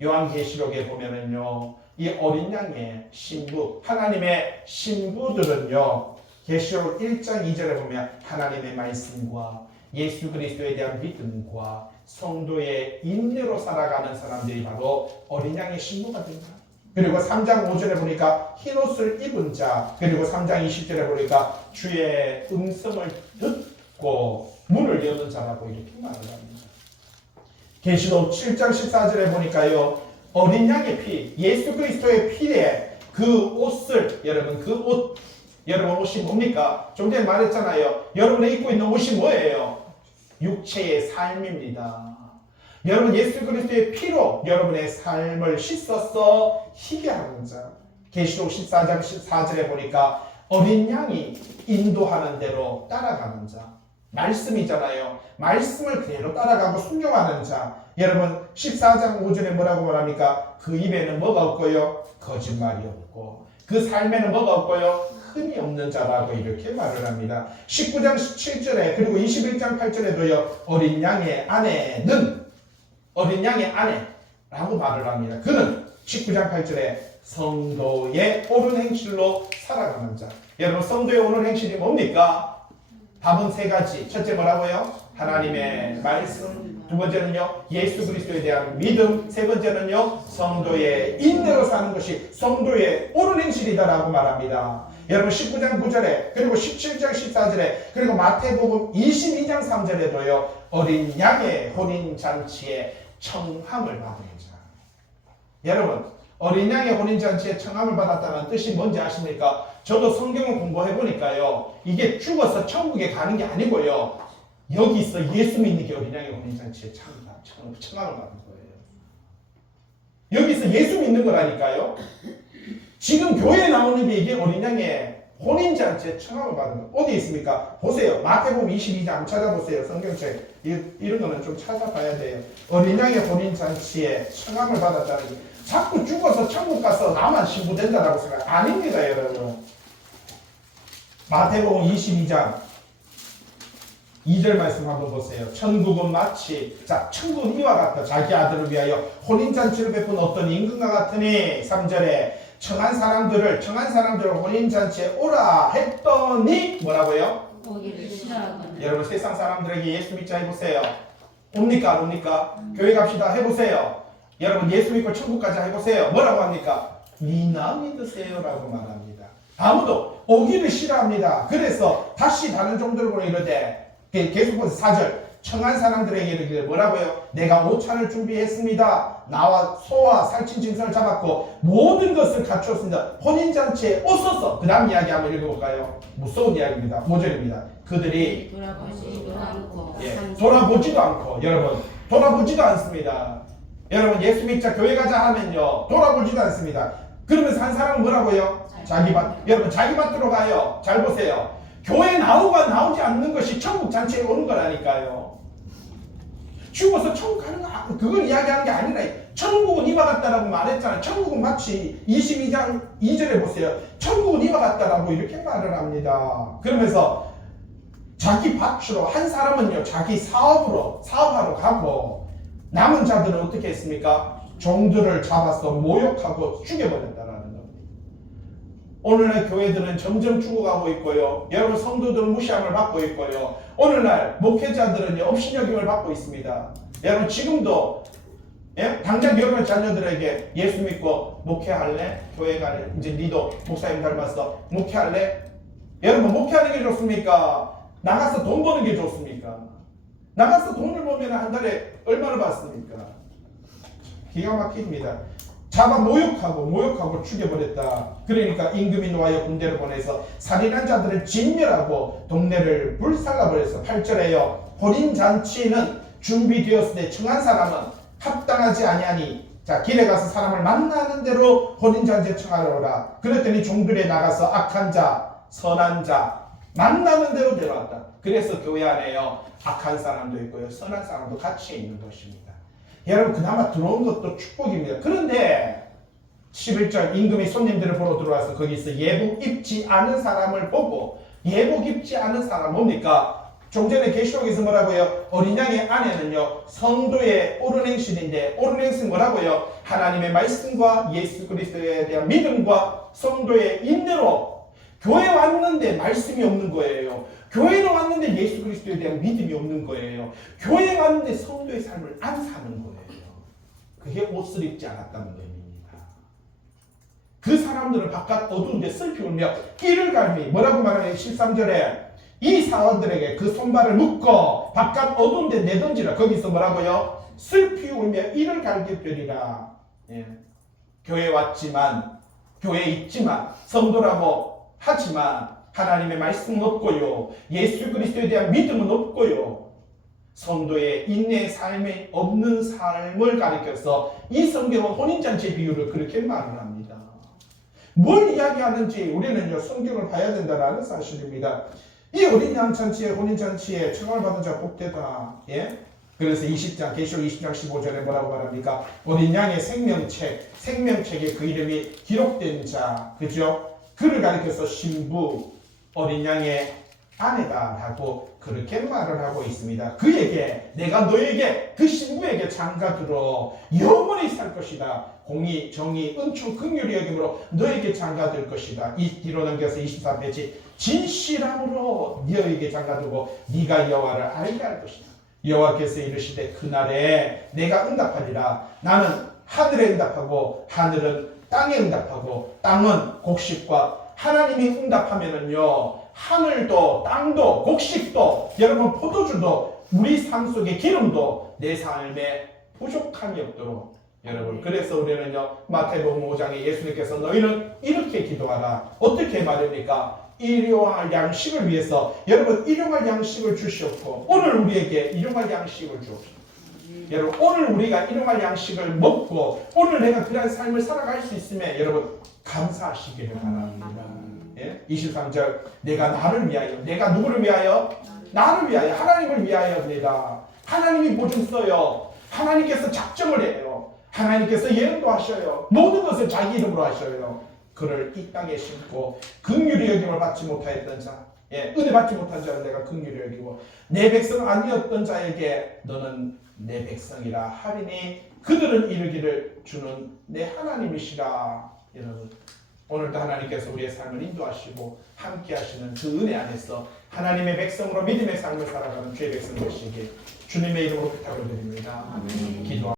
요한계시록에 보면은요, 이 어린 양의 신부, 하나님의 신부들은요, 계시록 1장 2절에 보면 하나님의 말씀과 예수 그리스도에 대한 믿음과 성도의 인내로 살아가는 사람들이 바로 어린 양의 신부가 됩니다. 그리고 3장 5절에 보니까 흰옷을 입은 자, 그리고 3장 20절에 보니까 주의 음성을 듣고 문을 여는 자라고 이렇게 말을 합니다. 계시록 7장 14절에 보니까요, 어린 양의 피, 예수 그리스도의 피에 그 옷을, 여러분 그 옷, 여러분 옷이 뭡니까? 좀 전에 말했잖아요. 여러분이 입고 있는 옷이 뭐예요? 육체의 삶입니다. 여러분 예수 그리스도의 피로 여러분의 삶을 씻어서 희게 하는 자. 계시록 14장 14절에 보니까 어린 양이 인도하는 대로 따라가는 자. 말씀이잖아요. 말씀을 그대로 따라가고 순종하는 자. 여러분 14장 5절에 뭐라고 말합니까? 그 입에는 뭐가 없고요? 거짓말이 없고 그 삶에는 뭐가 없고요? 흠이 없는 자라고 이렇게 말을 합니다. 19장 17절에 그리고 21장 8절에도요. 어린 양의 아내라고 말을 합니다. 그는 19장 8절에 성도의 옳은 행실로 살아가는 자. 여러분 성도의 옳은 행실이 뭡니까? 답은 세 가지. 첫째 뭐라고요? 하나님의 말씀. 두 번째는요, 예수 그리스도에 대한 믿음. 세 번째는요, 성도의 인내로 사는 것이 성도의 옳은 행실이다라고 말합니다. 여러분 19장 9절에 그리고 17장 14절에 그리고 마태복음 22장 3절에도요, 어린 양의 혼인잔치에 청함을 받은 자. 여러분 어린 양의 혼인잔치에 청함을 받았다는 뜻이 뭔지 아십니까? 저도 성경을 공부해보니까요, 이게 죽어서 천국에 가는 게 아니고요, 여기서 예수 믿는 게 어린 양의 혼인잔치에 청함을 받은 거예요. 여기서 예수 믿는 거라니까요. 지금 교회에 나오는 게 이게 어린 양의 혼인잔치에 청함을 받은 거. 어디 있습니까? 보세요. 마태복음 22장 찾아보세요. 성경책. 이런 거는 좀 찾아봐야 돼요. 어린 양의 혼인잔치에 청함을 받았다는 게 자꾸 죽어서 천국 가서 나만 신부된다라고 생각 아닙니다, 여러분. 마태복음 22장 2절 말씀 한번 보세요. 천국은 마치, 천국은 이와 같다. 자기 아들을 위하여 혼인잔치를 베푼 어떤 임금과 같으니, 3절에 청한 사람들을 혼인잔치에 오라 했더니 뭐라고요? 오기를 싫어하거나. 여러분 세상 사람들에게 예수 믿자 해보세요. 옵니까 안 옵니까? 교회 갑시다 해보세요. 여러분 예수 믿고 천국 가자 해보세요. 뭐라고 합니까? 니나 믿으세요 라고 말합니다. 아무도 오기를 싫어합니다. 그래서 다시 다른 종들을 보내 이르되, 계속 보세요. 4절 청한 사람들에게 이르기를 뭐라고요? 내가 오찬을 준비했습니다. 나와 소와 살찐 짐승을 잡았고 모든 것을 갖추었습니다. 혼인잔치에 오소서. 그 다음 이야기 한번 읽어볼까요? 무서운 이야기입니다. 5절입니다. 그들이 돌아보지도 않고 여러분 돌아보지도 않습니다. 여러분 예수 믿자 교회 가자 하면요, 돌아보지도 않습니다. 그러면서 한 사람은 뭐라고요? 여러분 자기 밭으로 가요. 잘 보세요. 교회 나오고 나오지 않는 것이 천국 잔치에 오는 거라니까요. 죽어서 천국 가는 거 그걸 이야기하는 게 아니라, 천국은 이와 같다라고 말했잖아요. 천국은 마치 22장 2절에 보세요. 천국은 이와 같다라고 이렇게 말을 합니다. 그러면서 자기 밭으로, 한 사람은요 자기 사업하러 가고, 남은 자들은 어떻게 했습니까? 종들을 잡아서 모욕하고 죽여버렸다라는 겁니다. 오늘날 교회들은 점점 죽어가고 있고요. 여러분 성도들은 무시함을 받고 있고요. 오늘날 목회자들은 업신여김을 받고 있습니다. 여러분 지금도 당장 여러분 자녀들에게 예수 믿고 목회할래? 교회 갈래? 이제 니도 목사님 닮았어. 목회할래? 여러분 목회하는 게 좋습니까? 나가서 돈 버는 게 좋습니까? 나가서 돈을 벌면 한 달에 얼마를 받습니까? 기가 막힙니다. 잡아 모욕하고 죽여버렸다. 그러니까 임금이 노하여 군대를 보내서 살인한 자들을 진멸하고 동네를 불살라버렸어. 8절에요. 혼인잔치는 준비되었을 때 청한 사람은 합당하지 아니하니, 길에 가서 사람을 만나는 대로 혼인잔치에 청하러 오라. 그랬더니 종들에 나가서 악한 자, 선한 자 만나는 대로 데려왔다. 그래서 교회 안에요, 악한 사람도 있고요, 선한 사람도 같이 있는 것입니다. 여러분 그나마 들어온 것도 축복입니다. 그런데 11절 임금이 손님들을 보러 들어와서 거기서 예복 입지 않은 사람을 보고, 예복 입지 않은 사람 뭡니까? 좀 전에 계시록에서 뭐라고요? 어린 양의 아내는요 성도의 옳은 행실인데, 옳은 행실은 뭐라고요? 하나님의 말씀과 예수 그리스도에 대한 믿음과 성도의 인내로. 교회 왔는데 말씀이 없는 거예요. 교회는 왔는데 예수 그리스도에 대한 믿음이 없는 거예요. 교회 왔는데 성도의 삶을 안 사는 거예요. 그게 옷을 입지 않았다는 의미입니다. 그 사람들은 바깥 어두운데 슬피 울며 이를 갈미, 뭐라고 말하냐? 13절에 이 사원들에게 그 손발을 묶어 바깥 어두운데 내던지라. 거기서 뭐라고요? 슬피 울며 이를 갈기되리라. 교회 왔지만, 교회에 있지만, 성도라고 하지만 하나님의 말씀은 없고요, 예수 그리스도에 대한 믿음은 없고요, 성도의 인내의 삶이 없는 삶을 가리켜서 이 성경은 혼인잔치 비유를 그렇게 말을 합니다. 뭘 이야기하는지 우리는요 성경을 봐야 된다는 사실입니다. 이 어린 양 잔치에 혼인잔치에 청함을 받은 자 복되다. 예? 그래서 20장 계시록 20장 15절에 뭐라고 말합니까? 어린 양의 생명책에 그 이름이 기록된 자, 그죠? 그를 가리켜서 신부, 어린 양의 아내다라고 그렇게 말을 하고 있습니다. 그에게 내가 너에게 그 신부에게 장가들어 영원히 살 것이다. 공의, 정의, 은총, 긍휼이 여김으로 너에게 장가들 것이다. 이 뒤로 넘겨서 24페이지 진실함으로 너에게 장가들고 네가 여호와를 알게 할 것이다. 여호와께서 이르시되 그날에 내가 응답하리라. 나는 하늘에 응답하고 하늘은 땅에 응답하고 땅은 곡식과 하나님이 응답하면은요 하늘도 땅도 곡식도 여러분 포도주도 우리 삶 속의 기름도 내 삶에 부족함이 없도록 여러분 그래서 우리는요 마태복음 5장에 예수님께서 너희는 이렇게 기도하라. 어떻게 말입니까? 일용할 양식을 위해서 여러분 일용할 양식을 주시옵고 오늘 우리에게 일용할 양식을 주옵소서. 여러분 오늘 우리가 일용할 양식을 먹고 오늘 내가 그런 삶을 살아갈 수 있음에 여러분 감사하시기를 바랍니다. 예? 23절 내가 나를 위하여 내가 누구를 위하여? 나를 위하여 하나님을 위하여입니다. 하나님이 보증 써요. 하나님께서 작정을 해요. 하나님께서 예언도 하셔요. 모든 것을 자기 이름으로 하셔요. 그를 이 땅에 심고 긍휼히 여김을 받지 못하였던 자 예, 은혜 받지 못한 자를 내가 긍휼히 여기고 내 백성 아니었던 자에게 너는 내 백성이라 하리니 그들은 이르기를 주는 내 하나님이시라. 여러분 오늘도 하나님께서 우리의 삶을 인도하시고 함께 하시는 그 은혜 안에서 하나님의 백성으로 믿음의 삶을 살아가는 주의 백성 되시길 주님의 이름으로 부탁을 드립니다. 기도합니다.